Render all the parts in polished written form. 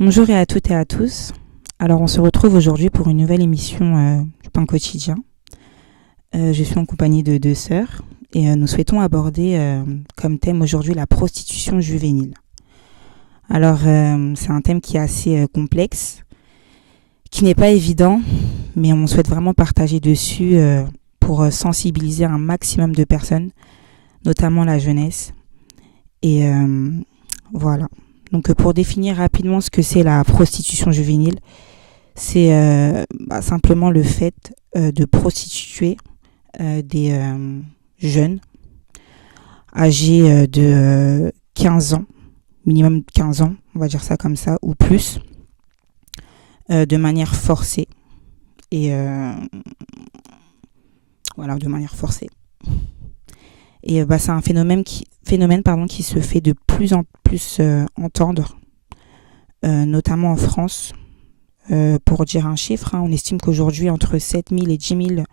Bonjour à toutes et à tous. Alors, on se retrouve aujourd'hui pour une nouvelle émission du Pain Quotidien. Je suis en compagnie de deux sœurs et nous souhaitons aborder comme thème aujourd'hui la prostitution juvénile. Alors, c'est un thème qui est assez complexe, qui n'est pas évident, mais on souhaite vraiment partager dessus pour sensibiliser un maximum de personnes, notamment la jeunesse. Et voilà. Donc, pour définir rapidement ce que c'est la prostitution juvénile, c'est simplement le fait de prostituer des jeunes âgés de 15 ans, minimum 15 ans, on va dire ça comme ça, ou plus, de manière forcée. Et voilà, de manière forcée. Et c'est un phénomène qui se fait de plus en plus entendre, notamment en France. Pour dire un chiffre, on estime qu'aujourd'hui, entre 7 000 et 10 000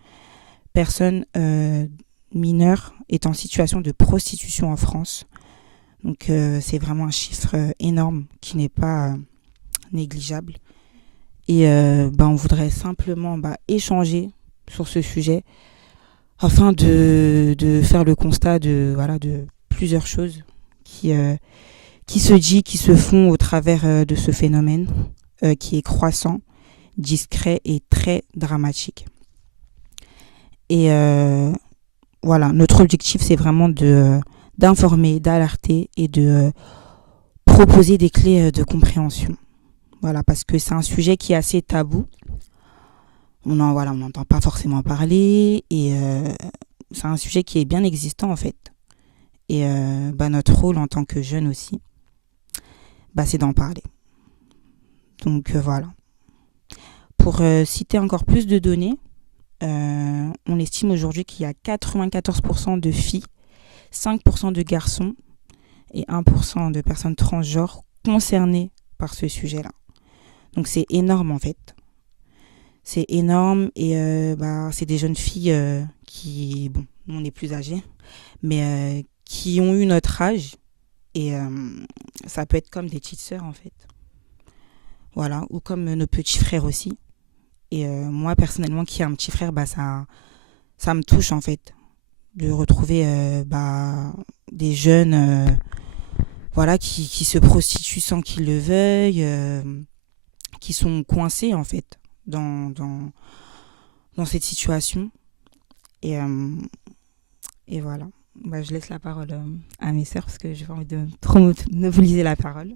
personnes mineures est en situation de prostitution en France. Donc c'est vraiment un chiffre énorme qui n'est pas négligeable. Et on voudrait simplement échanger sur ce sujet afin de faire le constat de plusieurs choses qui se font au travers de ce phénomène qui est croissant, discret et très dramatique. Et notre objectif, c'est vraiment d'informer, d'alerter et de proposer des clés de compréhension. Voilà, parce que c'est un sujet qui est assez tabou. On n'entend pas forcément parler et c'est un sujet qui est bien existant en fait. Et notre rôle en tant que jeune aussi, c'est d'en parler. Donc voilà. Pour citer encore plus de données, on estime aujourd'hui qu'il y a 94% de filles, 5% de garçons et 1% de personnes transgenres concernées par ce sujet-là. Donc c'est énorme en fait. C'est énorme et c'est des jeunes filles qui, on est plus âgés, mais qui ont eu notre âge et ça peut être comme des petites sœurs en fait. Voilà, ou comme nos petits frères aussi. Et moi, personnellement, qui ai un petit frère, ça me touche, en fait, de retrouver des jeunes qui se prostituent sans qu'ils le veuillent, qui sont coincés, en fait, dans cette situation. Et voilà. Je laisse la parole à mes sœurs parce que j'ai pas envie de trop monopoliser la parole.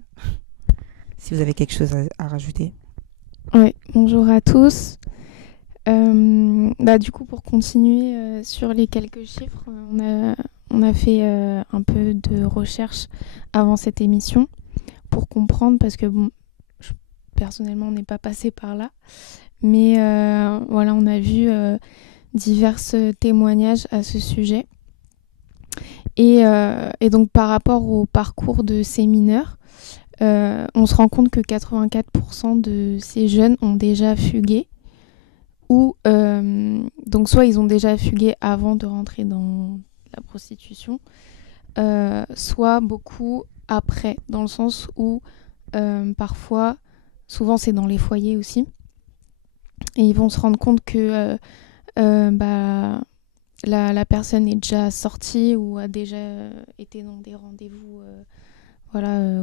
Si vous avez quelque chose à rajouter. Oui, bonjour à tous. Du coup, pour continuer sur les quelques chiffres, on a fait un peu de recherche avant cette émission pour comprendre, parce que personnellement, on n'est pas passé par là. Mais on a vu divers témoignages à ce sujet. Et donc, par rapport au parcours de ces mineurs, on se rend compte que 84% de ces jeunes ont déjà fugué, ou donc soit ils ont déjà fugué avant de rentrer dans la prostitution, soit beaucoup après, dans le sens où parfois, souvent c'est dans les foyers aussi, et ils vont se rendre compte que la personne est déjà sortie ou a déjà été dans des rendez-vous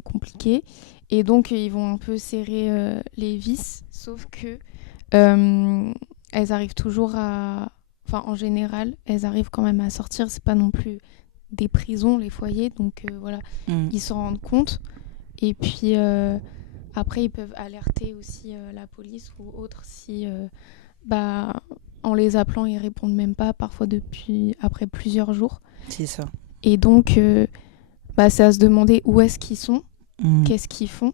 compliqués, et donc ils vont un peu serrer les vis, sauf que elles arrivent toujours en général, elles arrivent quand même à sortir. C'est pas non plus des prisons, les foyers, donc ils s'en rendent compte, et puis après ils peuvent alerter aussi la police ou autre si en les appelant ils répondent même pas, parfois après plusieurs jours. C'est ça. Et donc c'est à se demander où est-ce qu'ils sont, qu'est-ce qu'ils font.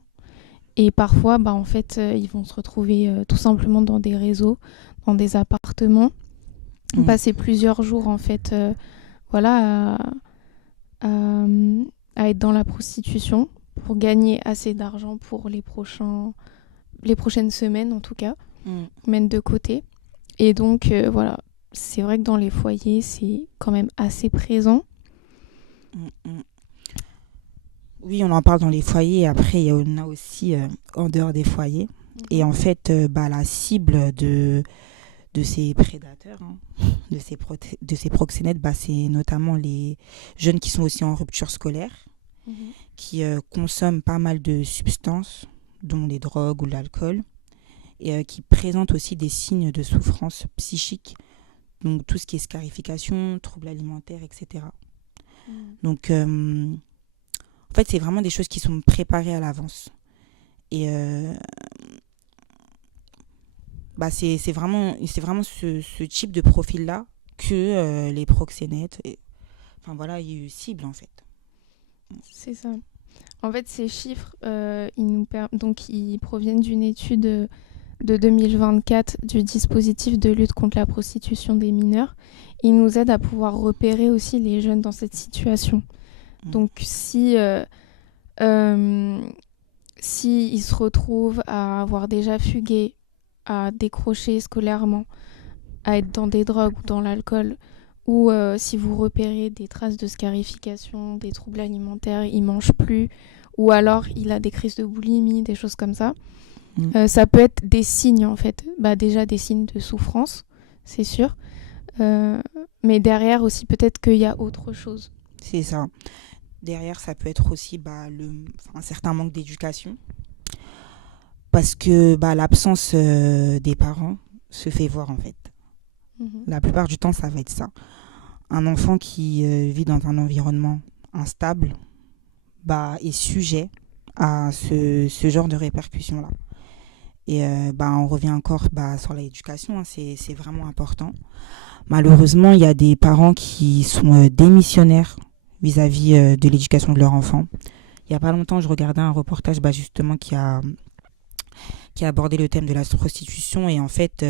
Et parfois, ils vont se retrouver tout simplement dans des réseaux, dans des appartements, passer plusieurs jours en fait, à être dans la prostitution pour gagner assez d'argent pour les prochaines semaines en tout cas, mettre de côté. Et donc c'est vrai que dans les foyers, c'est quand même assez présent. Oui, on en parle dans les foyers. Après, il y en a aussi en dehors des foyers. Et Mhm. en fait, la cible de ces prédateurs, hein, de ces proxénètes, c'est notamment les jeunes qui sont aussi en rupture scolaire, Mhm. qui consomment pas mal de substances, dont les drogues ou l'alcool, et qui présentent aussi des signes de souffrance psychique, donc tout ce qui est scarification, troubles alimentaires, etc. Mhm. Donc, en fait, c'est vraiment des choses qui sont préparées à l'avance. Et c'est vraiment ce type de profil-là que les proxénètes, enfin voilà, ils ciblent en fait. C'est ça. En fait, ces chiffres, donc, ils proviennent d'une étude de 2024 du dispositif de lutte contre la prostitution des mineurs. Ils nous aident à pouvoir repérer aussi les jeunes dans cette situation. Mm. Donc, euh, si ils se retrouvent à avoir déjà fugué, à décrocher scolairement, à être dans des drogues ou dans l'alcool, ou si vous repérez des traces de scarification, des troubles alimentaires, il mange plus, ou alors il a des crises de boulimie, des choses comme ça. Mm. Ça peut être des signes en fait, déjà des signes de souffrance, c'est sûr, Euh, mais derrière aussi peut-être qu'il y a autre chose. C'est ça. Derrière, ça peut être aussi un certain manque d'éducation, parce que l'absence des parents se fait voir en fait. Mhm. La plupart du temps, ça va être ça. Un enfant qui vit dans un environnement instable est sujet à ce genre de répercussions-là. Et on revient encore sur l'éducation, hein, c'est vraiment important. Malheureusement, il y a des parents qui sont démissionnaires vis-à-vis de l'éducation de leur enfant. Il n'y a pas longtemps, je regardais un reportage justement qui a abordé le thème de la prostitution. Et en fait,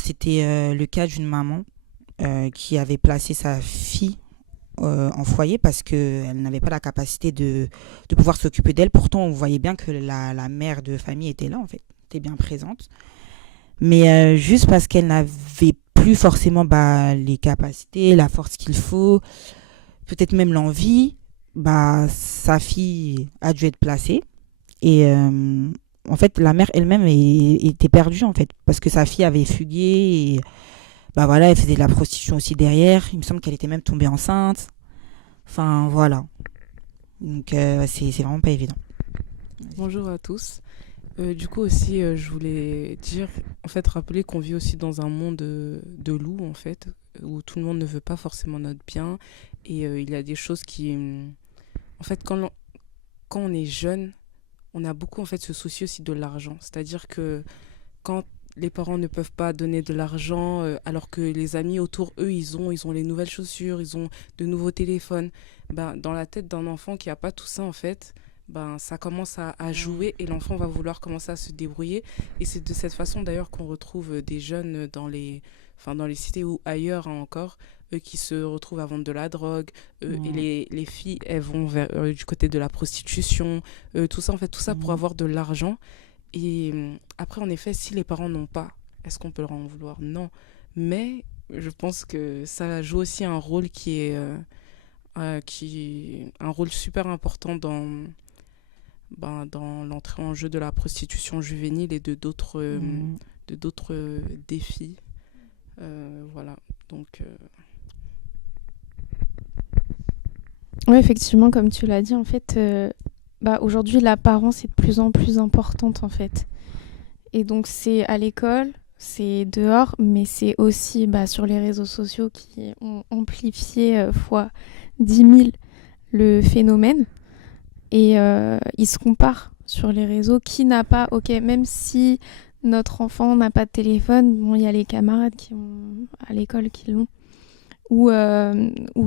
c'était le cas d'une maman qui avait placé sa fille en foyer parce qu'elle n'avait pas la capacité de pouvoir s'occuper d'elle. Pourtant, on voyait bien que la mère de famille était là, en fait, était bien présente. Mais juste parce qu'elle n'avait plus forcément les capacités, la force qu'il faut, peut-être même l'envie, sa fille a dû être placée. Et en fait, la mère elle-même était perdue, en fait, parce que sa fille avait fugué. Et voilà, elle faisait de la prostitution aussi derrière. Il me semble qu'elle était même tombée enceinte. Enfin, voilà. Donc, c'est vraiment pas évident. Bonjour à tous. Du coup aussi, je voulais dire, en fait, rappeler qu'on vit aussi dans un monde de loups, en fait, où tout le monde ne veut pas forcément notre bien. Et il y a des choses qui... En fait, quand on est jeune, on a beaucoup, en fait, ce souci aussi de l'argent. C'est-à-dire que quand les parents ne peuvent pas donner de l'argent, alors que les amis autour, eux, ils ont les nouvelles chaussures, ils ont de nouveaux téléphones. Dans la tête d'un enfant qui n'a pas tout ça, en fait, ça commence à jouer et l'enfant va vouloir commencer à se débrouiller. Et c'est de cette façon, d'ailleurs, qu'on retrouve des jeunes dans les cités ou ailleurs, hein, encore, eux qui se retrouvent à vendre de la drogue. Et les filles, elles vont du côté de la prostitution. Tout ça, en fait, tout ça pour avoir de l'argent. Et après, en effet, si les parents n'ont pas, est-ce qu'on peut leur en vouloir? Non. Mais je pense que ça joue aussi un rôle un rôle super important dans l'entrée en jeu de la prostitution juvénile et de d'autres défis. Voilà. Donc, Oui, effectivement, comme tu l'as dit, en fait, aujourd'hui, l'apparence est de plus en plus importante, en fait. Et donc, c'est à l'école, c'est dehors, mais c'est aussi sur les réseaux sociaux qui ont amplifié fois 10 000 le phénomène. Et ils se comparent sur les réseaux. Qui n'a pas, ok, même si notre enfant n'a pas de téléphone, bon, il y a les camarades qui ont à l'école qui l'ont. Ou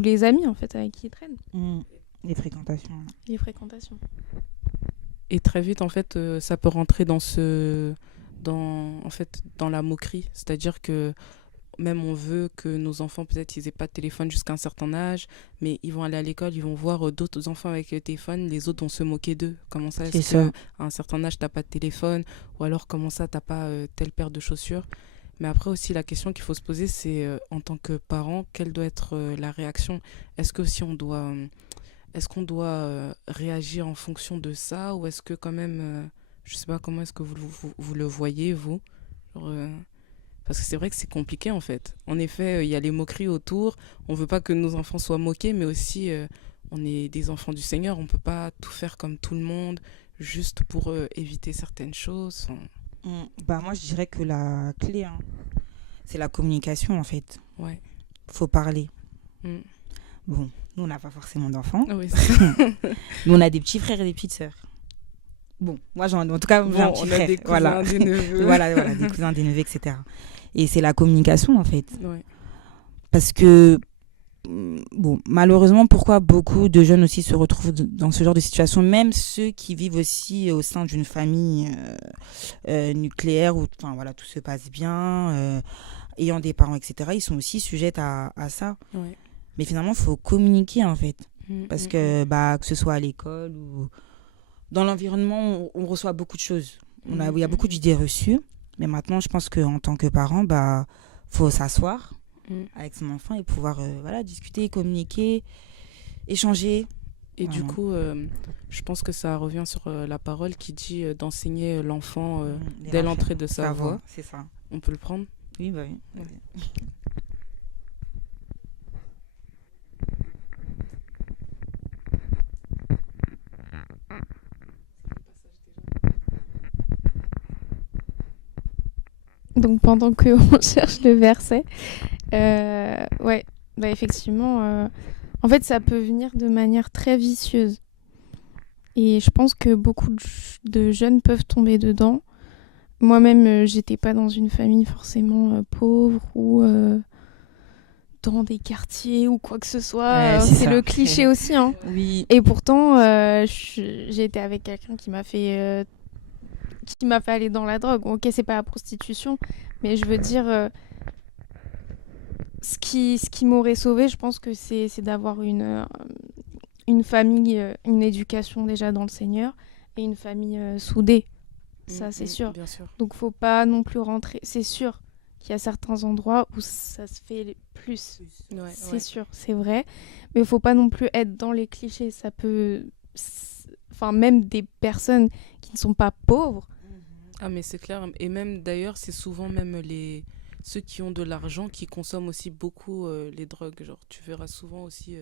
les amis, en fait, avec qui ils traînent. Les fréquentations. Les fréquentations. et très vite, en fait, ça peut rentrer dans la moquerie. C'est-à-dire que même on veut que nos enfants, peut-être, ils aient pas de téléphone jusqu'à un certain âge, mais ils vont aller à l'école, ils vont voir d'autres enfants avec le téléphone, les autres vont se moquer d'eux. Comment ça, est-ce qu'à un certain âge, t'as pas de téléphone? Ou alors, comment ça, t'as pas telle paire de chaussures? Mais après aussi, la question qu'il faut se poser, c'est en tant que parent, quelle doit être la réaction? Est-ce que si on doit est-ce qu'on doit réagir en fonction de ça ou est-ce que quand même, je sais pas comment est-ce que vous le voyez, vous? Genre, parce que c'est vrai que c'est compliqué en fait. En effet, il y a les moqueries autour. On veut pas que nos enfants soient moqués, mais aussi on est des enfants du Seigneur. On peut pas tout faire comme tout le monde juste pour éviter certaines choses. Enfin, Bah, moi, je dirais que la clé, hein, c'est la communication, en fait. ouais. Faut parler. Mm. Bon, nous, on n'a pas forcément d'enfants. Ah oui, Nous, on a des petits frères et des petites sœurs. Bon, moi, en tout cas, j'ai un bon, petit on a frère. des cousins, Voilà. des neveux. Voilà, des cousins, des neveux, etc. Et c'est la communication, en fait. Ouais. Parce que, bon, malheureusement, pourquoi beaucoup de jeunes aussi se retrouvent dans ce genre de situation, même ceux qui vivent aussi au sein d'une famille nucléaire où, enfin, voilà, tout se passe bien, ayant des parents, etc., ils sont aussi sujets à ça. Ouais. Mais finalement, il faut communiquer, en fait. Parce Mm. que, bah, que ce soit à l'école ou dans l'environnement, on reçoit beaucoup de choses. Il y a beaucoup d'idées reçues. Mais maintenant, je pense qu'en tant que parent, bah, faut s'asseoir Mm. avec son enfant et pouvoir voilà, discuter, communiquer, échanger. Et du Voilà. coup, je pense que ça revient sur la parole qui dit d'enseigner l'enfant dès l'entrée de sa voix. C'est ça. On peut le prendre? Oui, bah oui. Ouais. Donc pendant qu'on cherche le verset, ouais, bah effectivement, en fait ça peut venir de manière très vicieuse. Et je pense que beaucoup de jeunes peuvent tomber dedans. Moi-même, j'étais pas dans une famille forcément pauvre ou dans des quartiers ou quoi que ce soit. Ouais, c'est c'est ça. le cliché aussi, hein. Oui. Et pourtant, j'ai été avec quelqu'un qui m'a fait aller dans la drogue. Ok, c'est pas la prostitution, mais je veux dire, ce qui m'aurait sauvée, je pense que c'est d'avoir une famille, une éducation déjà dans le Seigneur et une famille soudée. Ça, c'est sûr. Bien sûr. Donc, faut pas non plus rentrer. C'est sûr qu'il y a certains endroits où ça se fait plus. Ouais, C'est ouais. sûr, c'est vrai. Mais il faut pas non plus être dans les clichés. Ça peut. Enfin, même des personnes qui ne sont pas pauvres. Ah, mais c'est clair. Et même d'ailleurs, c'est souvent même ceux qui ont de l'argent qui consomment aussi beaucoup les drogues. Genre, tu verras souvent aussi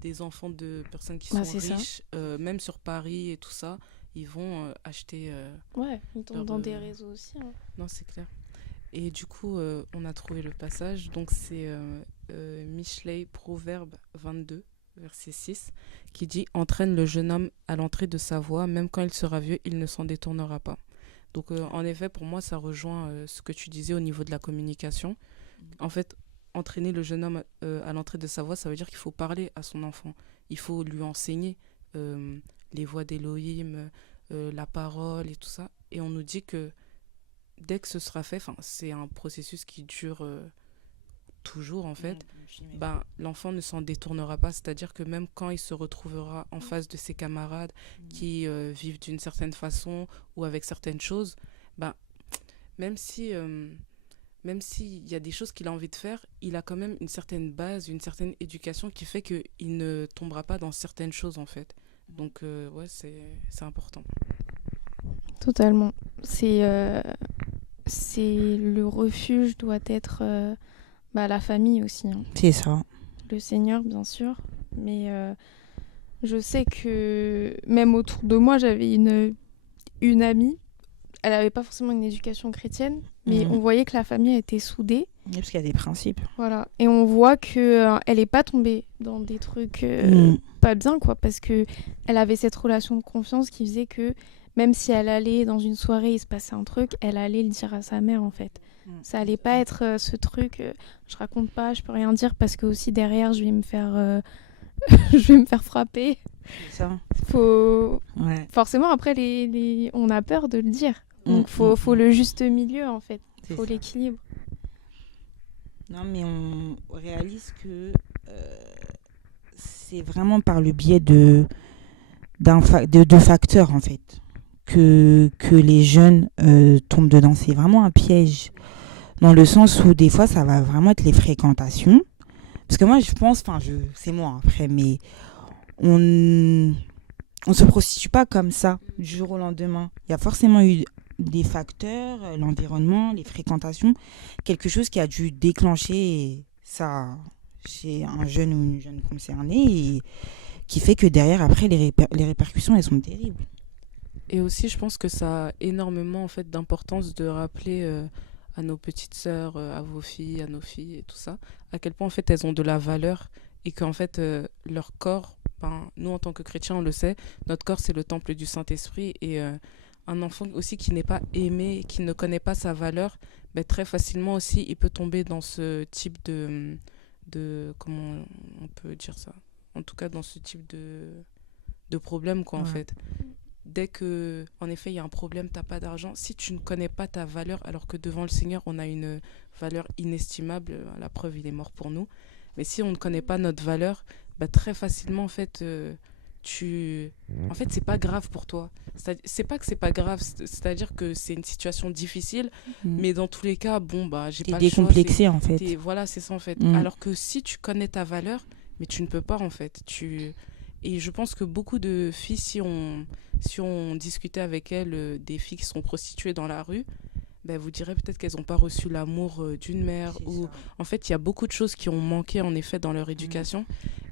des enfants de personnes qui sont c'est ça. riches, même sur Paris et tout ça, ils vont acheter. Ouais, ils tombent Leur, dans des réseaux aussi. Hein. Non, c'est clair. Et du coup, on a trouvé le passage. Donc, c'est Michelet, Proverbe 22, verset 6, qui dit « Entraîne le jeune homme à l'entrée de sa voie, même quand il sera vieux, il ne s'en détournera pas. » Donc, en effet, pour moi, ça rejoint ce que tu disais au niveau de la communication. En fait, entraîner le jeune homme à l'entrée de sa voie, ça veut dire qu'il faut parler à son enfant. Il faut lui enseigner les voies d'Élohim, la parole et tout ça. Et on nous dit que dès que ce sera fait, c'est un processus qui dure toujours en fait, l'enfant ne s'en détournera pas. C'est-à-dire que même quand il se retrouvera en face de ses camarades qui vivent d'une certaine façon ou avec certaines choses, même si même s'il y a des choses qu'il a envie de faire, il a quand même une certaine base, une certaine éducation qui fait qu'il ne tombera pas dans certaines choses en fait. Donc ouais, c'est important. Totalement. C'est le refuge doit être la famille aussi. Hein. C'est ça. Le Seigneur, bien sûr. Mais je sais que même autour de moi, j'avais une amie. Elle n'avait pas forcément une éducation chrétienne, mais on voyait que la famille était soudée. Oui, parce qu'il y a des principes. Voilà. Et on voit qu'elle n'est pas tombée dans des trucs pas bien, quoi. Parce qu'elle avait cette relation de confiance qui faisait que même si elle allait dans une soirée, il se passait un truc, elle allait le dire à sa mère, en fait. Ça allait pas être ce truc, je raconte pas, je peux rien dire parce que aussi derrière, je vais me faire, je vais me faire frapper. C'est ça. Ouais. Forcément, après, on a peur de le dire. Donc, faut le juste milieu, en fait. Faut l'équilibre. Non, mais on réalise que c'est vraiment par le biais de deux facteurs, en fait, que les jeunes tombent dedans. C'est vraiment un piège, dans le sens où des fois, ça va vraiment être les fréquentations. Parce que moi, je pense, c'est moi après, mais on se prostitue pas comme ça du jour au lendemain. Il y a forcément eu des facteurs, l'environnement, les fréquentations, quelque chose qui a dû déclencher ça chez un jeune ou une jeune concernée et qui fait que derrière, après, les répercussions, elles sont terribles. Et aussi, je pense que ça a énormément en fait d'importance de rappeler à nos petites sœurs, à vos filles, à nos filles et tout ça, à quel point en fait elles ont de la valeur et qu'en fait leur corps, ben, nous en tant que chrétiens on le sait, notre corps c'est le temple du Saint-Esprit et un enfant aussi qui n'est pas aimé, qui ne connaît pas sa valeur, ben, très facilement aussi il peut tomber dans ce type comment on peut dire ça, en tout cas dans ce type de problème quoi en Ouais. fait. Dès que, en effet, il y a un problème, t'as pas d'argent, si tu ne connais pas ta valeur, alors que devant le Seigneur, on a une valeur inestimable, la preuve, il est mort pour nous. Mais si on ne connaît pas notre valeur, bah, très facilement, en fait, en fait, c'est pas grave pour toi. C'est pas que c'est pas grave, c'est-à-dire que c'est une situation difficile, Mm. mais dans tous les cas, bon, bah, j'ai T'es pas le choix. décomplexé, en fait. Voilà, c'est ça, en fait. Mm. Alors que si tu connais ta valeur, mais tu ne peux pas, en fait. Et je pense que beaucoup de filles, si on discutait avec elles, des filles qui sont prostituées dans la rue, ben, vous direz peut-être qu'elles n'ont pas reçu l'amour d'une mère. C'est Ou ça. en fait, il y a beaucoup de choses qui ont manqué en effet dans leur éducation.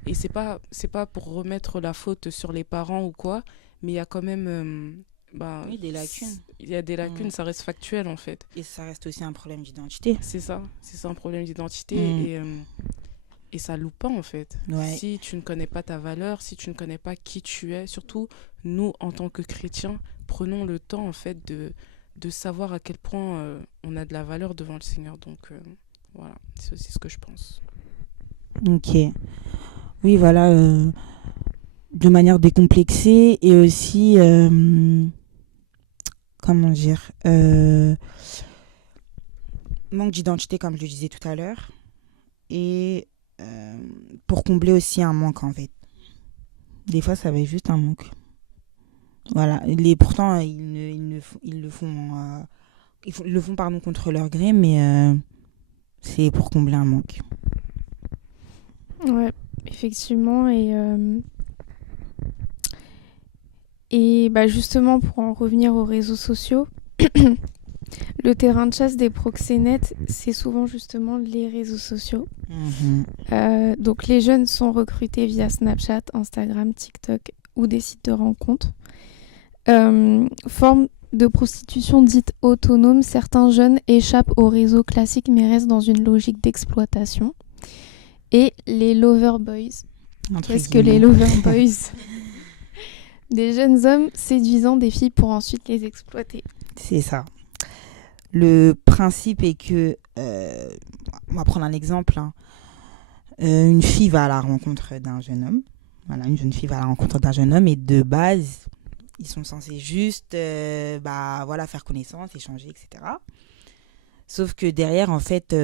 Et c'est pas pour remettre la faute sur les parents ou quoi, mais il y a quand même bah, Oui, des lacunes. il y a des lacunes, Mm. ça reste factuel en fait. Et ça reste aussi un problème d'identité. C'est ça un problème d'identité Mm. et ça loupe pas en fait. Ouais. Si tu ne connais pas ta valeur, si tu ne connais pas qui tu es, surtout nous en tant que chrétiens, prenons le temps en fait de savoir à quel point on a de la valeur devant le Seigneur. Donc voilà, c'est aussi ce que je pense. Ok. Oui, voilà. De manière décomplexée et aussi, comment dire, manque d'identité, comme je le disais tout à l'heure. Et pour combler aussi un manque, en fait. Des fois, ça va être juste un manque. Voilà. Pourtant, ils le font, ils le font pardon, contre leur gré, mais c'est pour combler un manque. Ouais, effectivement. Et bah justement, pour en revenir aux réseaux sociaux, le terrain de chasse des proxénètes, c'est souvent justement les réseaux sociaux. Donc les jeunes sont recrutés via Snapchat, Instagram, TikTok ou des sites de rencontres. Forme de prostitution dite autonome, certains jeunes échappent au réseau classique mais restent dans une logique d'exploitation. Et les lover boys. Qu'est-ce que les lover boys? Des jeunes hommes séduisant des filles pour ensuite les exploiter. C'est ça. Le principe est que, on va prendre un exemple, hein. Une fille va à la rencontre d'un jeune homme. Voilà, une jeune fille va à la rencontre d'un jeune homme et de base, ils sont censés juste voilà, faire connaissance, échanger, etc. Sauf que derrière, en fait,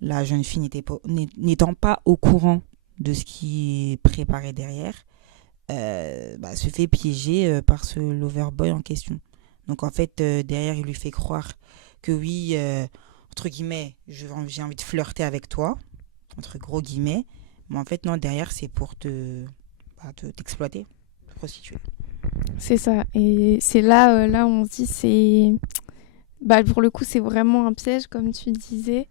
la jeune fille n'étant pas au courant de ce qui est préparé derrière, se fait piéger par ce loverboy en question. Donc en fait, derrière, il lui fait croire que oui, entre guillemets, j'ai envie de flirter avec toi, entre gros guillemets. Mais en fait, non, derrière, c'est pour t'exploiter, te prostituer. C'est ça. Et c'est là où on se dit, pour le coup, c'est vraiment un piège, comme tu disais.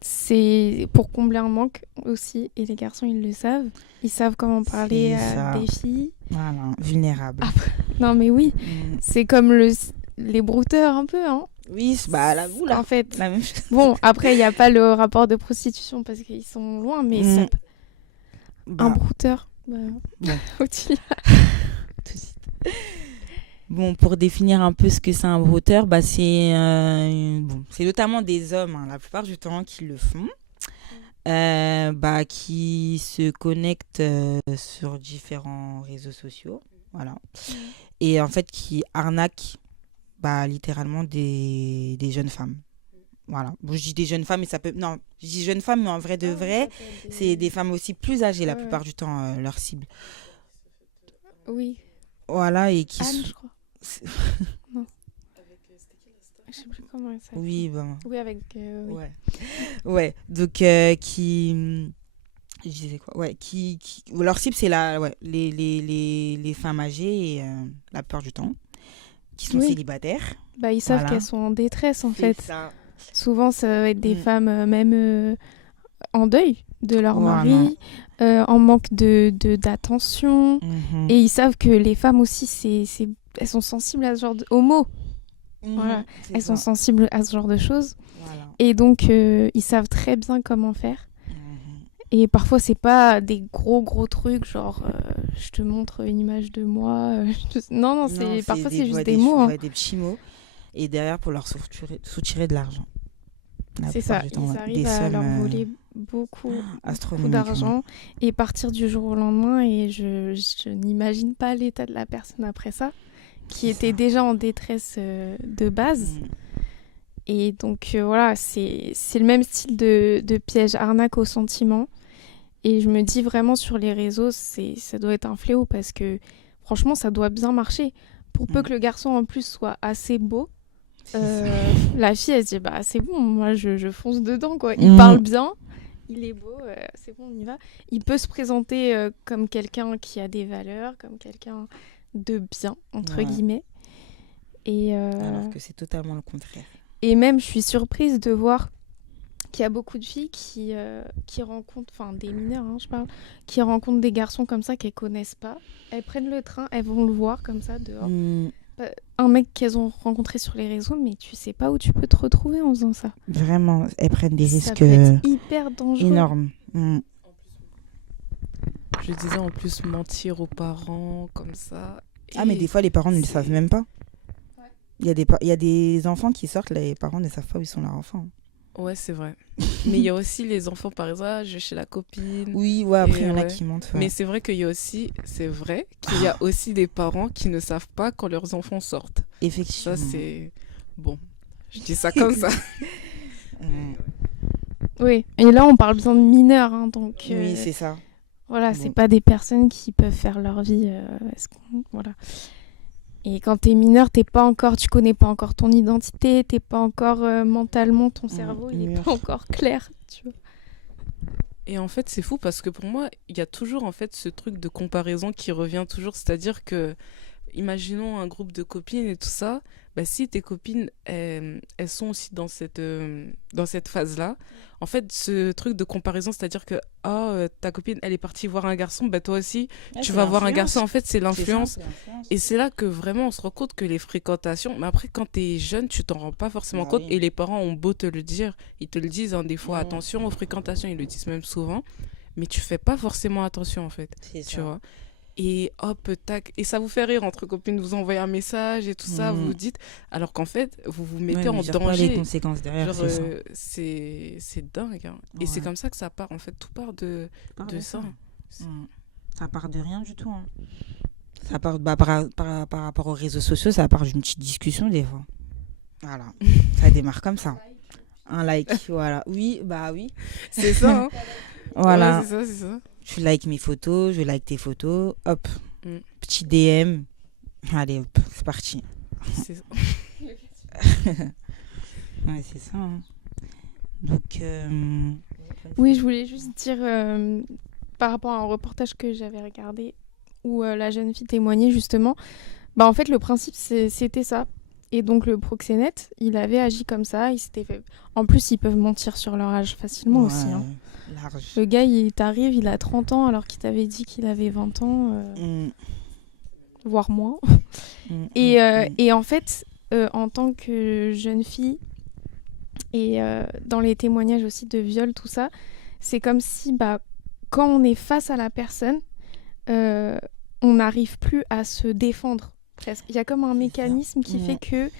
C'est pour combler un manque aussi. Et les garçons, ils le savent. Ils savent comment parler à des filles. Voilà, vulnérable. Non, mais oui. C'est comme les brouteurs, un peu, hein. Oui, la boule, en fait. la même chose. Bon, après, il n'y a pas le rapport de prostitution parce qu'ils sont loin, mais un brouteur, au-dessus. Tout de suite. Bon, pour définir un peu ce que c'est un brouteur, c'est notamment des hommes, hein, la plupart du temps, qui le font, qui se connectent sur différents réseaux sociaux, voilà, et en fait qui arnaquent littéralement des jeunes femmes. Voilà. Bon, je dis des jeunes femmes, mais ça peut... Non, je dis jeunes femmes, mais en vrai de vrai, c'est des femmes aussi plus âgées, la plupart du temps, leur cible. Oui. Voilà, et qui... Anne, je crois. Non. Je sais plus comment elle s'appelle. Oui, bon. Oui, avec... Ouais. Ouais, donc qui Je disais quoi? Ouais, leur cible, c'est les femmes âgées et la plupart du temps, qui sont Oui. célibataires. Bah, ils savent Voilà. qu'elles sont en détresse, en C'est fait. ça. Souvent, ça va être des Mm. femmes même en deuil de leur Voilà. mari, en manque d'attention. Mhm. Et ils savent que les femmes aussi, elles sont sensibles à ce genre aux mots. Mhm. Voilà. C'est Elles ça. sont sensibles à ce genre de choses. Voilà. Et donc, ils savent très bien comment faire. Mhm. Et parfois, c'est pas des gros trucs, genre je te montre une image de moi. Non, Non, parfois c'est juste des des mots. Hein. des petits mots. Et derrière, pour leur soutirer de l'argent. La C'est plupart ça, du temps, ils ouais. arrivent Des à leur sommes voler beaucoup astronomiques. d'argent et partir du jour au lendemain. Et je n'imagine pas l'état de la personne après ça, qui C'est était ça. déjà en détresse de base. Mm. Et donc voilà, c'est le même style de piège arnaque au sentiment. Et je me dis vraiment sur les réseaux, ça doit être un fléau parce que franchement, ça doit bien marcher. Pour peu Mm. que le garçon en plus soit assez beau, C'est ça. la fille elle se dit bah c'est bon, moi je fonce dedans quoi. Il Mm. parle bien, il est beau, c'est bon, on y va. Il peut se présenter comme quelqu'un qui a des valeurs, comme quelqu'un de bien entre Ouais. guillemets. Et, Alors que c'est totalement le contraire. et même je suis surprise de voir qu'il y a beaucoup de filles qui rencontrent, enfin des mineurs, hein, je parle, qui rencontrent des garçons comme ça qu'elles connaissent pas. Elles prennent le train, elles vont le voir comme ça dehors. Mm. Un mec qu'elles ont rencontré sur les réseaux, mais tu sais pas où tu peux te retrouver en faisant ça. Vraiment, elles prennent des Ça risques peut être hyper dangereux. énormes. Mm. Je disais en plus mentir aux parents comme ça. Ah, mais des fois, les parents ne le c'est- savent même pas. Il y a des enfants qui sortent, les parents ne savent pas où sont leurs enfants. Ouais, c'est vrai. Mais il y a aussi les enfants, par exemple, je vais chez la copine. Oui, ouais, après, il y en a ouais. qui mentent. Ouais. Mais c'est vrai qu'il y a aussi, c'est vrai qu'il y a aussi des parents qui ne savent pas quand leurs enfants sortent. Effectivement. Ça, c'est... Bon, je dis ça comme ça. Ouais. Oui, et là on parle bien de mineurs, hein, donc Oui, c'est ça. voilà, Bon. c'est pas des personnes qui peuvent faire leur vie. Voilà. Et quand t'es mineur, tu connais pas encore ton identité, t'es pas encore mentalement, ton cerveau il est mûr. pas encore clair, tu vois. Et en fait, c'est fou parce que pour moi, il y a toujours en fait ce truc de comparaison qui revient toujours. C'est-à-dire que, imaginons un groupe de copines et tout ça, bah, si tes copines, elles sont aussi dans cette phase-là, en fait, ce truc de comparaison, c'est-à-dire que ta copine, elle est partie voir un garçon, bah, toi aussi, tu vas voir un garçon. En fait, c'est l'influence. Et c'est là que vraiment on se rend compte que les fréquentations, mais après quand t'es jeune, tu t'en rends pas forcément Bah compte oui. et les parents ont beau te le dire, ils te le disent hein, des fois, Ouais. attention aux fréquentations, ils le disent même souvent, mais tu fais pas forcément attention en fait, C'est tu ça. vois. Et hop, tac, et ça vous fait rire entre copines, vous envoyez un message et tout ça, vous vous dites, alors qu'en fait, vous vous mettez Ouais, mais en gère pas les danger. conséquences derrière, Genre, c'est ça. c'est dingue. Hein. Et Ouais. c'est comme ça que ça part, en fait, tout part de ça. Ça part de rien du tout. Hein. Ça part par rapport aux réseaux sociaux, ça part d'une petite discussion des fois. Voilà. Ça démarre comme ça. Un like, voilà. Oui, bah oui. C'est ça, hein. Voilà. Ouais, c'est ça, c'est ça. Tu likes mes photos, je like tes photos. Hop. Mm. Petit DM. Allez, hop, c'est parti. C'est ça. Ouais, c'est ça. Hein. Donc, Oui, je voulais juste dire par rapport à un reportage que j'avais regardé où la jeune fille témoignait justement, bah en fait le principe c'était ça. Et donc le proxénète, il avait agi comme ça, il s'était fait... En plus, ils peuvent mentir sur leur âge facilement aussi. Hein. Large. Le gars, il t'arrive, il a 30 ans alors qu'il t'avait dit qu'il avait 20 ans, voire moins. Et en fait, en tant que jeune fille, et dans les témoignages aussi de viol, tout ça, c'est comme si bah, quand on est face à la personne, on n'arrive plus à se défendre presque. Il y a comme un mécanisme qui fait que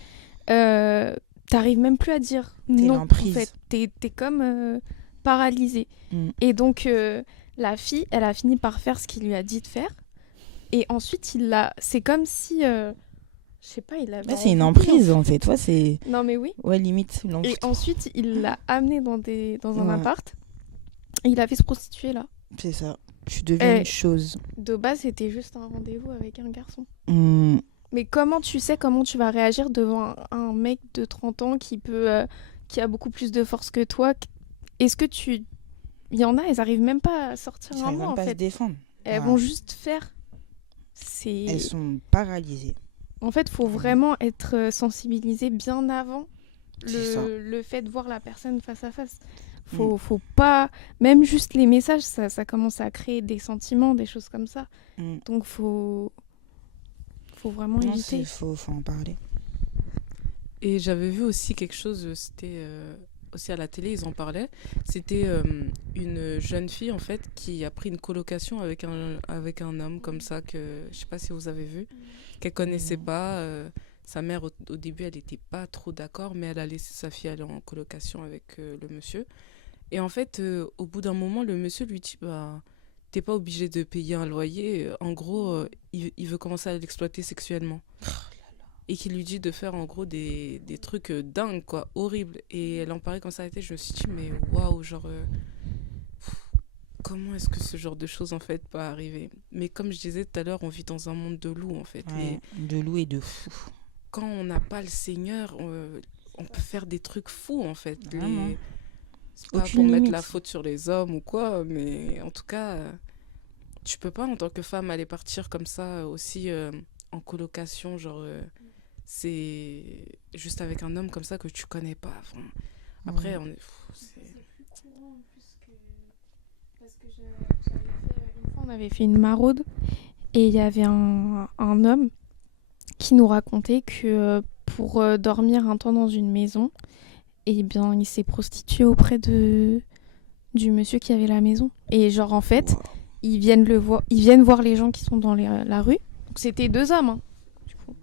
t'arrives même plus à dire non. En fait, t'es comme paralysée. Et donc la fille, elle a fini par faire ce qu'il lui a dit de faire. Et ensuite, c'est comme si... je sais pas, il avait... c'est une emprise, en fait. Ouais, c'est... Non, mais oui. Ouais, limite. Et ensuite, il l'a amené dans un appart. Et il a fait se prostituer là. C'est ça. Tu deviens une chose. De base, c'était juste un rendez-vous avec un garçon. Mm. Mais comment tu vas réagir devant un mec de 30 ans qui a beaucoup plus de force que toi? Est-ce que tu il y en a, elles arrivent même pas à sortir Ils un n'arrivent mot même en pas à se fait. défendre. Elles Ouais. vont juste faire. Elles C'est sont paralysées. En fait, faut vraiment être sensibilisé bien avant C'est ça. le fait de voir la personne face à face. Mm. Faut pas, même juste les messages, ça commence à créer des sentiments, des choses comme ça. Mm. Donc faut vraiment Non, éviter. faut en parler. Et j'avais vu aussi quelque chose, c'était aussi à la télé, ils en parlaient. C'était une jeune fille en fait qui a pris une colocation avec un homme comme ça que je sais pas si vous avez vu, qu'elle connaissait pas. Sa mère au début elle était pas trop d'accord, mais elle a laissé sa fille aller en colocation avec le monsieur. Et en fait au bout d'un moment le monsieur lui dit bah t'es pas obligé de payer un loyer. En gros il veut commencer à l'exploiter sexuellement. Et qui lui dit de faire en gros des trucs dingues, quoi, horribles. Et elle en parlait comme ça à la tête, je me suis dit, mais waouh, genre, comment est-ce que ce genre de choses, en fait, peut arriver? Mais comme je disais tout à l'heure, on vit dans un monde de loups, en fait. Ouais, de loup et de fou. Quand on n'a pas le Seigneur, on peut faire des trucs fous, en fait. Vraiment. C'est pas Aucune pour mettre limite. la faute sur les hommes ou quoi, mais en tout cas, tu peux pas, en tant que femme, aller partir comme ça aussi en colocation, genre... c'est juste avec un homme comme ça que tu connais pas. Enfin, après, on est... C'est plus courant en plus que... Parce que une fois, on avait fait une maraude et il y avait un homme qui nous racontait que pour dormir un temps dans une maison, eh bien, il s'est prostitué auprès du monsieur qui avait la maison. Et genre, en fait, ils viennent voir les gens qui sont dans la rue. Donc, c'était 2 hommes, hein, du coup.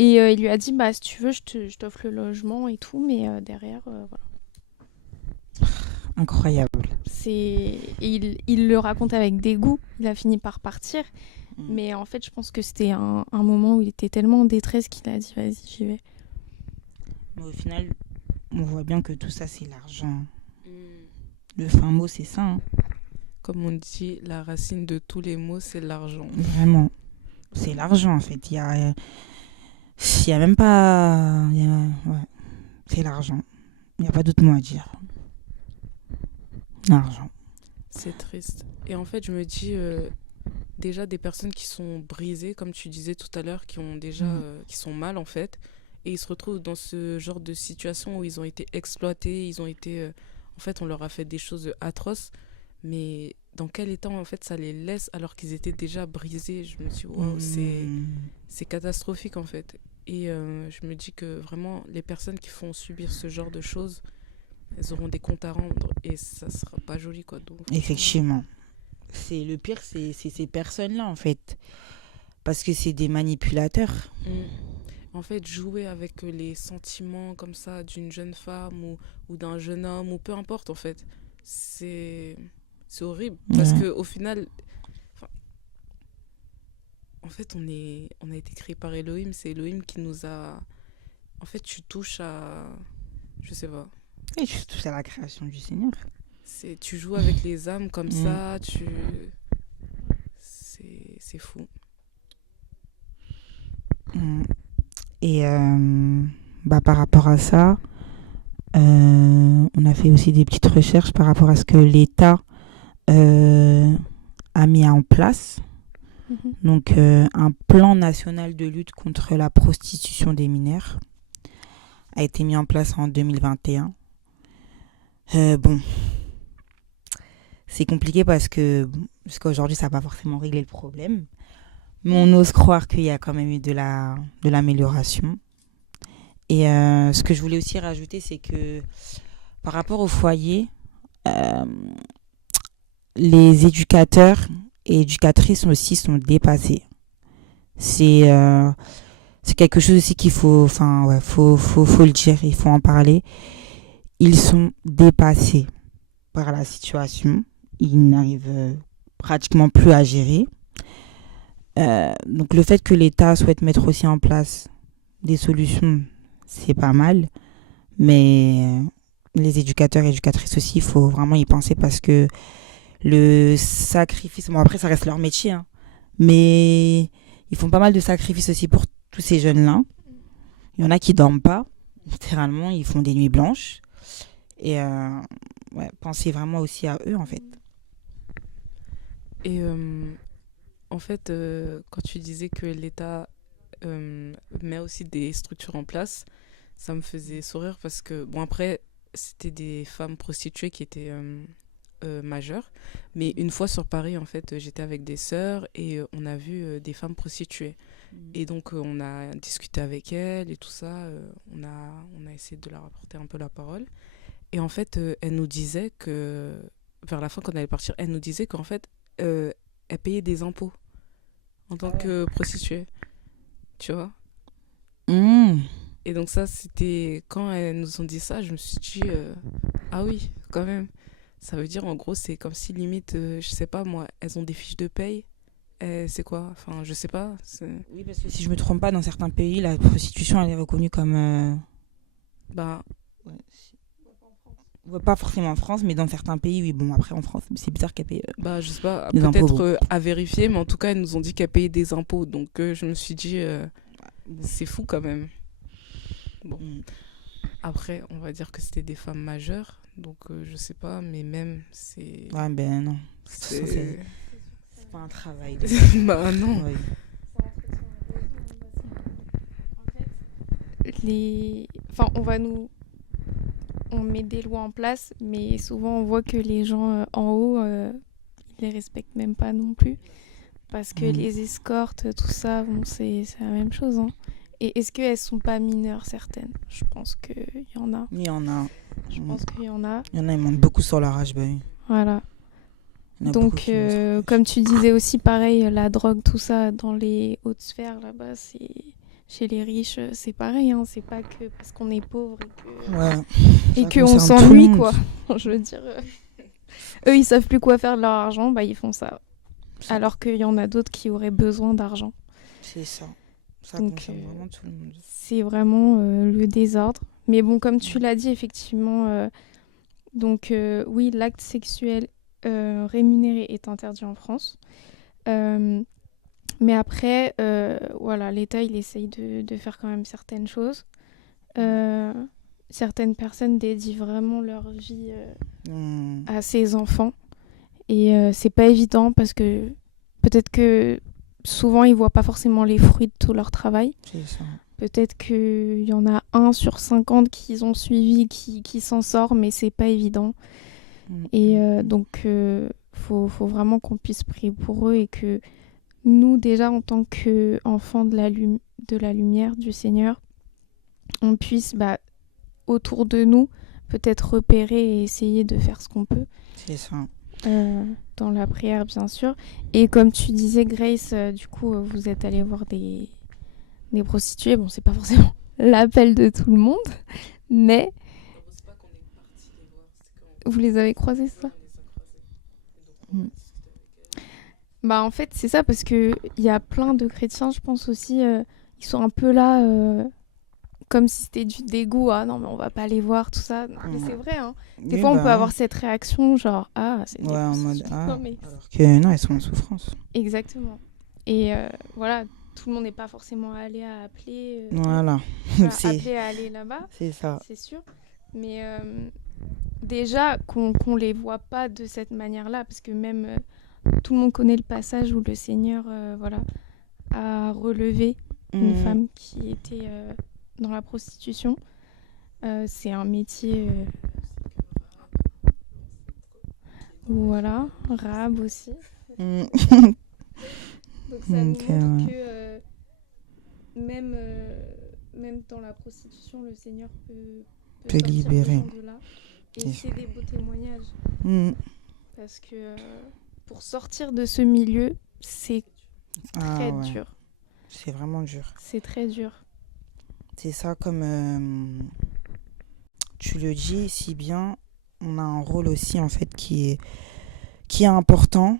Et il lui a dit, bah, si tu veux, je t'offre le logement et tout, mais derrière, voilà. Incroyable. Et il le raconte avec dégoût. Il a fini par partir. Mais en fait, je pense que c'était un moment où il était tellement en détresse qu'il a dit, vas-y, j'y vais. Mais au final, on voit bien que tout ça, c'est l'argent. Le fin mot, c'est ça. Hein. Comme on dit, la racine de tous les maux, c'est l'argent. Vraiment. C'est l'argent, en fait. Il y a même pas... ouais. C'est l'argent. Il n'y a pas d'autre mot à dire. L'argent. C'est triste. Et en fait, je me dis, déjà, des personnes qui sont brisées, comme tu disais tout à l'heure, qui ont déjà, qui sont mal, en fait, et ils se retrouvent dans ce genre de situation où ils ont été exploités, ils ont été... en fait, on leur a fait des choses atroces, mais dans quel état, en fait, ça les laisse alors qu'ils étaient déjà brisés? Je me dis, wow, c'est catastrophique, en fait. Et je me dis que vraiment, les personnes qui font subir ce genre de choses, elles auront des comptes à rendre et ça sera pas joli, quoi. Donc, Effectivement. Le pire, c'est ces personnes-là, en fait. Parce que c'est des manipulateurs. En fait, jouer avec les sentiments comme ça d'une jeune femme ou d'un jeune homme, ou peu importe, en fait, c'est horrible. Parce qu'au final, en fait, on a été créé par Elohim. C'est Elohim qui nous a... En fait, tu touches à... Je sais pas. Et tu touches à la création du Seigneur. Tu joues avec les âmes comme ça, c'est fou. Et par rapport à ça, on a fait aussi des petites recherches par rapport à ce que l'État a mis en place. Donc, un plan national de lutte contre la prostitution des mineurs a été mis en place en 2021. Bon, c'est compliqué parce qu'aujourd'hui, ça n'a pas forcément réglé le problème. Mais on ose croire qu'il y a quand même eu de l'amélioration. Et ce que je voulais aussi rajouter, c'est que par rapport au foyer, les éducateurs et éducatrices aussi sont dépassés. C'est quelque chose aussi qu'il faut, faut le dire, il faut en parler. Ils sont dépassés par la situation. Ils n'arrivent pratiquement plus à gérer. Donc le fait que l'État souhaite mettre aussi en place des solutions, c'est pas mal. Mais les éducateurs et éducatrices aussi, il faut vraiment y penser parce que le sacrifice... Bon, après, ça reste leur métier. Hein, mais ils font pas mal de sacrifices aussi pour tous ces jeunes-là. Il y en a qui dorment pas. Littéralement, ils font des nuits blanches. Et penser vraiment aussi à eux, en fait. Et en fait, quand tu disais que l'État met aussi des structures en place, ça me faisait sourire parce que, bon, après, c'était des femmes prostituées qui étaient majeures. Mais une fois sur Paris, en fait, j'étais avec des sœurs et on a vu des femmes prostituées. Et donc, on a discuté avec elles et tout ça. On a essayé de leur apporter un peu la parole. Et en fait, elle nous disait que, vers la fin, quand on allait partir, elle nous disait qu'en fait, elle payait des impôts en tant que prostituée. Tu vois? Mmh. Et donc ça, c'était... Quand elles nous ont dit ça, je me suis dit... ah oui, quand même. Ça veut dire, en gros, c'est comme si, limite, je sais pas, moi, elles ont des fiches de paye. C'est quoi? Enfin, je sais pas. Oui, parce que si je me trompe pas, dans certains pays, la prostitution, elle est reconnue comme... Bah, ouais, pas forcément en France, mais dans certains pays, oui. Bon, après, en France, c'est bizarre qu'elle paye... bah, je sais pas, des impôts, peut-être bon. à vérifier, mais en tout cas, elles nous ont dit qu'elles payaient des impôts. Donc, je me suis dit, c'est fou quand même. Bon. Après, on va dire que c'était des femmes majeures. Donc, je sais pas, mais même, c'est... Ouais, ben non. C'est pas un travail. bah, non. Ouais. Enfin, on met des lois en place, mais souvent on voit que les gens en haut, ils les respectent même pas non plus. Parce que les escortes, tout ça, bon, c'est la même chose. Hein. Et est-ce qu'elles sont pas mineures, certaines? Je pense qu'il y en a. Il y en a. Je pense qu'il y en a. Il y en a, ils montent beaucoup sur leur âge, ben oui. Voilà. Il y en a beaucoup Donc, qui montent sur leur âge. comme tu disais aussi, pareil, la drogue, tout ça, dans les hautes sphères, là-bas, c'est... Chez les riches, c'est pareil, hein. C'est pas que parce qu'on est pauvre Ouais. et Ça qu'on concerne s'ennuie, tout le quoi. monde. Je veux dire, eux, ils savent plus quoi faire de leur argent, bah ils font ça. Alors qu'il y en a d'autres qui auraient besoin d'argent. C'est ça. Ça Donc, concerne vraiment tout le monde. C'est vraiment le désordre. Mais bon, comme tu l'as dit, effectivement, donc oui, l'acte sexuel rémunéré est interdit en France. Mais après, voilà, l'État, il essaye de faire quand même certaines choses. Certaines personnes dédient vraiment leur vie à ces enfants. Et c'est pas évident parce que peut-être que souvent, ils voient pas forcément les fruits de tout leur travail. C'est ça. Peut-être qu'il y en a 1 sur 50 qu'ils ont suivi, qui s'en sort, mais c'est pas évident. Et donc, faut vraiment qu'on puisse prier pour eux et que nous, déjà, en tant qu'enfants de la lumière du Seigneur, on puisse, autour de nous, peut-être repérer et essayer de faire ce qu'on peut. C'est ça. Dans la prière, bien sûr. Et comme tu disais, Grace, du coup, vous êtes allée voir des prostituées. Bon, c'est pas forcément l'appel de tout le monde, mais vous les avez croisées, c'est ça? Bah en fait c'est ça parce que il y a plein de chrétiens, je pense aussi, ils sont un peu là comme si c'était du dégoût, ah non mais on va pas les voir tout ça. Mais c'est vrai, hein. Des Oui, fois on bah, peut avoir cette réaction genre ah c'est des ouais, en mode prostituées. ah. Non, mais... Alors que non, elles sont en souffrance. Exactement. Et voilà, tout le monde n'est pas forcément allé à appeler. Voilà. Appeler à aller là-bas. C'est ça. C'est sûr. Mais déjà qu'on les voit pas de cette manière-là, parce que même tout le monde connaît le passage où le Seigneur voilà, a relevé une femme qui était dans la prostitution. C'est un métier... Voilà, Rahab aussi. Donc ça nous montre que même dans la prostitution, le Seigneur peut libérer. de là. Et c'est des beaux témoignages. Parce que pour sortir de ce milieu, c'est très dur. C'est vraiment dur. C'est très dur. C'est ça, comme tu le dis si bien, on a un rôle aussi en fait qui est important,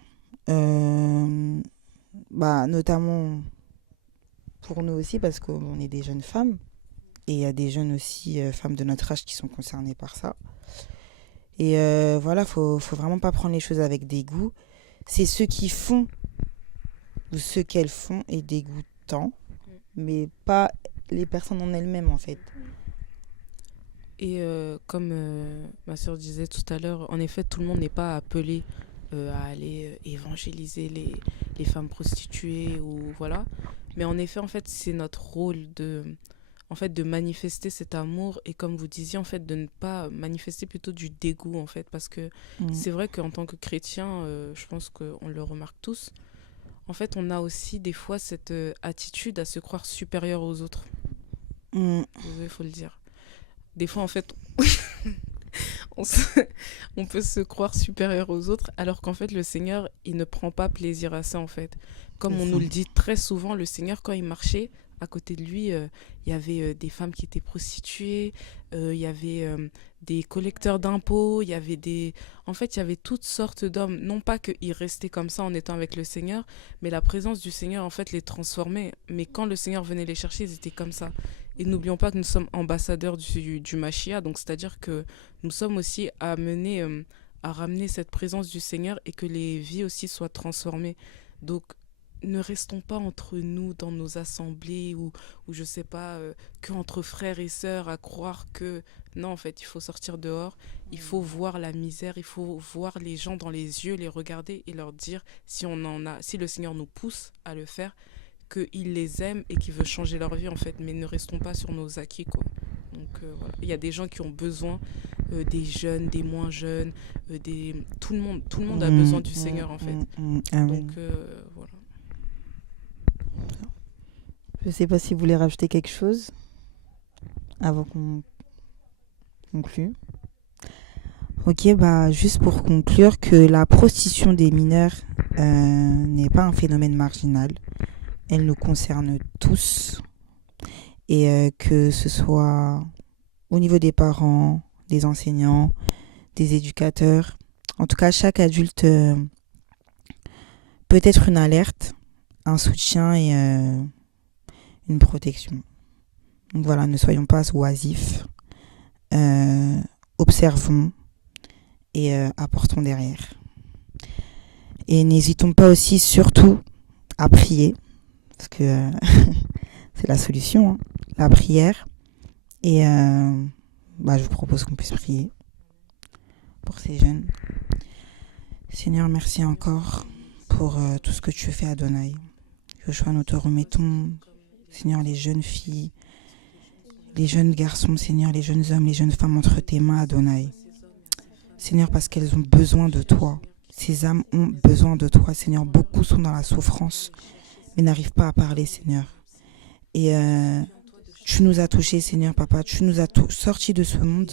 notamment pour nous aussi parce qu'on est des jeunes femmes et il y a des jeunes aussi femmes de notre âge qui sont concernées par ça. Et voilà, faut vraiment pas prendre les choses avec dégoût. C'est ceux qui font ou ce qu'elles font est dégoûtant, mais pas les personnes en elles-mêmes en fait. Et comme ma sœur disait tout à l'heure, en effet, tout le monde n'est pas appelé à aller évangéliser les femmes prostituées ou voilà. Mais en effet, en fait, c'est notre rôle de manifester cet amour et comme vous disiez, en fait, de ne pas manifester plutôt du dégoût, en fait, parce que Mm. c'est vrai qu'en tant que chrétien, je pense qu'on le remarque tous, en fait, on a aussi des fois cette attitude à se croire supérieur aux autres. Mm. Il faut le dire. Des fois, en fait, on, se- on peut se croire supérieur aux autres, alors qu'en fait, le Seigneur, il ne prend pas plaisir à ça, en fait. Comme C'est on ça. nous le dit très souvent, le Seigneur, quand il marchait, à côté de lui, il y avait des femmes qui étaient prostituées, il y avait des collecteurs d'impôts, il y avait des... En fait, il y avait toutes sortes d'hommes. Non pas qu'ils restaient comme ça en étant avec le Seigneur, mais la présence du Seigneur, en fait, les transformait. Mais quand le Seigneur venait les chercher, ils étaient comme ça. Et n'oublions pas que nous sommes ambassadeurs du Machia, donc c'est-à-dire que nous sommes aussi amenés à ramener cette présence du Seigneur et que les vies aussi soient transformées. Donc, ne restons pas entre nous dans nos assemblées ou je sais pas, que entre frères et sœurs à croire que non, en fait, il faut sortir dehors, il faut voir la misère, il faut voir les gens dans les yeux, les regarder et leur dire si on en a, si le Seigneur nous pousse à le faire, qu'il les aime et qu'il veut changer leur vie en fait, mais ne restons pas sur nos acquis quoi. Donc voilà, il y a des gens qui ont besoin, des jeunes, des moins jeunes, tout le monde a besoin du Seigneur en fait. Amen. Donc voilà. Je sais pas si vous voulez rajouter quelque chose avant qu'on conclue. Ok, bah juste pour conclure que la prostitution des mineurs n'est pas un phénomène marginal. Elle nous concerne tous et que ce soit au niveau des parents, des enseignants, des éducateurs. En tout cas, chaque adulte peut être une alerte, un soutien et une protection. Donc voilà, ne soyons pas oisifs, observons et apportons derrière. Et n'hésitons pas aussi surtout à prier, parce que c'est la solution, hein, la prière. Et je vous propose qu'on puisse prier pour ces jeunes. Seigneur, merci encore pour tout ce que tu fais, Adonai. Joshua, nous te remettons, Seigneur, les jeunes filles, les jeunes garçons, Seigneur, les jeunes hommes, les jeunes femmes entre tes mains, Adonai. Seigneur, parce qu'elles ont besoin de toi. Ces âmes ont besoin de toi, Seigneur. Beaucoup sont dans la souffrance, mais n'arrivent pas à parler, Seigneur. Et tu nous as touchés, Seigneur, Papa. Tu nous as sortis de ce monde.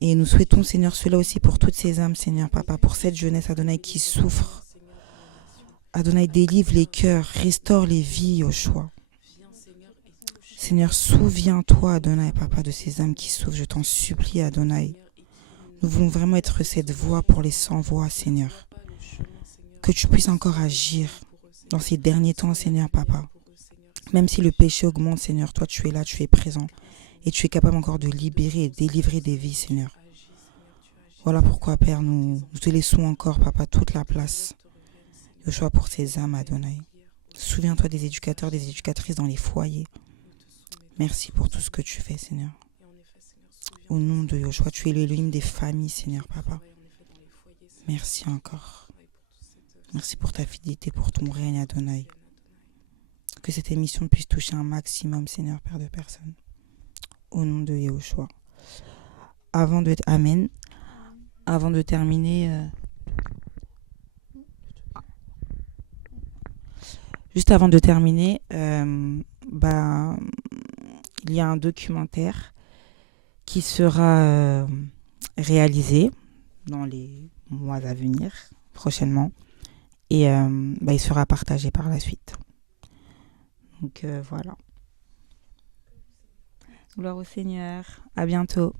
Et nous souhaitons, Seigneur, cela aussi pour toutes ces âmes, Seigneur, Papa, pour cette jeunesse, Adonai, qui souffre. Adonai, délivre les cœurs, restaure les vies au choix. Seigneur, souviens-toi, Adonai, Papa, de ces âmes qui souffrent. Je t'en supplie, Adonai. Nous voulons vraiment être cette voix pour les sans-voix, Seigneur. Que tu puisses encore agir dans ces derniers temps, Seigneur, Papa. Même si le péché augmente, Seigneur, toi, tu es là, tu es présent. Et tu es capable encore de libérer et délivrer des vies, Seigneur. Voilà pourquoi, Père, nous te laissons encore, Papa, toute la place. Le choix pour ces âmes, Adonai. Souviens-toi des éducateurs, des éducatrices dans les foyers. Merci pour tout ce que tu fais, Seigneur. Au nom de Yoshua, tu es l'Élohim des familles, Seigneur, Papa. Merci encore. Merci pour ta fidélité, pour ton règne, Adonai. Que cette émission puisse toucher un maximum, Seigneur, Père de personnes. Au nom de Yoshua. Amen. Avant de terminer... Juste avant de terminer, il y a un documentaire qui sera réalisé dans les mois à venir, prochainement. Et il sera partagé par la suite. Donc voilà. Gloire au Seigneur. À bientôt.